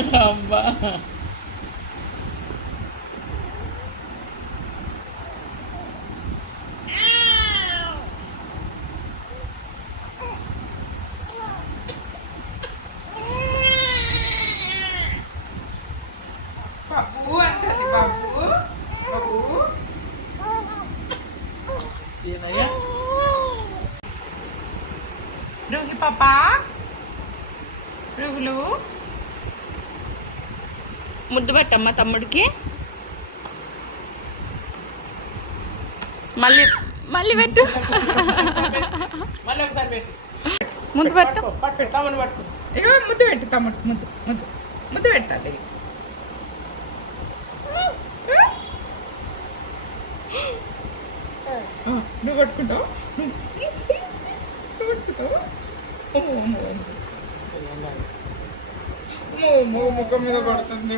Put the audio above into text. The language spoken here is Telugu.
అబ్బా బాబు అంటది బాబు బాబు ఏనయ్యా రూహి పాపా రూహులు ముద్దు పెట్టమ్మా తమ్ముడికి మళ్ళీ మళ్ళీ పెట్టు మళ్ళీ ఒకసారి పెట్టు ముద్దు పెట్టు పట్టు తమ్ముడు పట్టుకో ఇక ముద్దు పెట్టు తమ్ముడు ముద్దు ముద్దు ముద్దు పెట్టాలి నువ్వు పట్టుకుంటావు నువ్వు పట్టుకుంటావు అమ్మో అమ్మో అమ్మో ముఖం మీద పడుతుంది